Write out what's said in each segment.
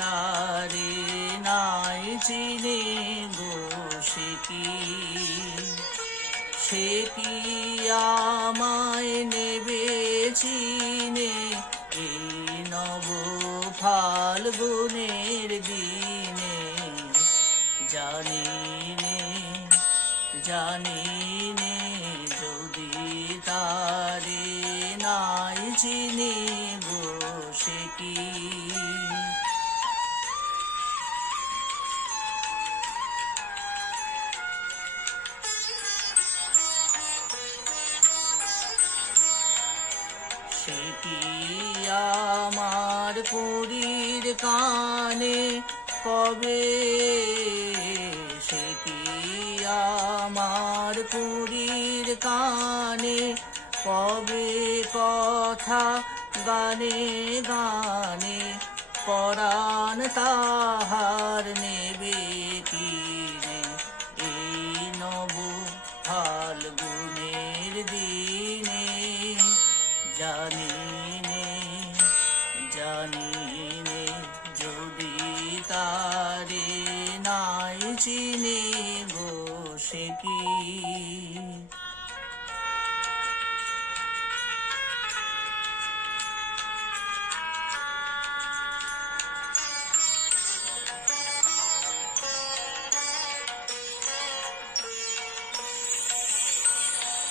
তারে নাই চিনে বসে কি? সে কি আমায় নেবে চিনে? এই নব ফাল্গুনের দিনে জানি নে জানি নে যদি তারে নাই চিনি সে কি আমার পুরীর কানে, কবে সে কি আমার পুরীর কানে, কবে কথা গানে গানে, পরাণ তাহার বসে কি?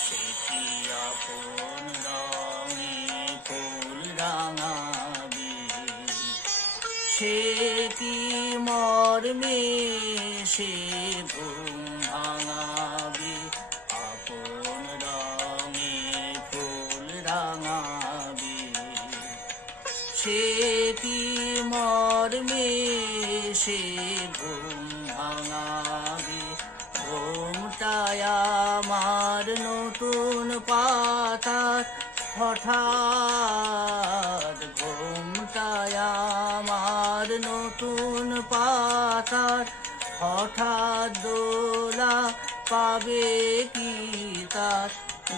সে কি আপন রঙে ফুল রাঙাবি? সে কি মর্মে সে ঘুম ভাঙাবি, আপন রঙে ফুল রাঙাবি। সে কি মর্মে সে ঘুম ভাঙাবে? ঘুমটায় আমার নতুন পাতার হঠাৎ নতুন পাতার হঠাৎ দোলা পাবে কি তার?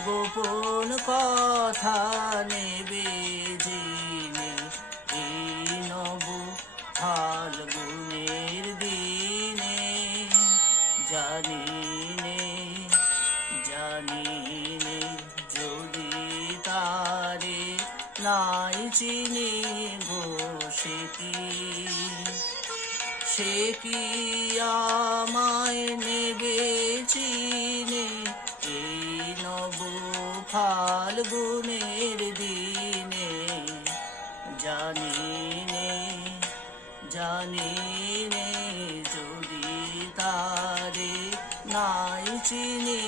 গোপন কথা নেবে জিনে এই নব ফাল্গুনের দিনে। জানি নে জানি নে যদি তারে নাই চিনি সে কি আমায় নেবে চিনে। এই নব ফাল্গুনের দিনে। জানি নে জানি নে যদি তারে নাই চিনি।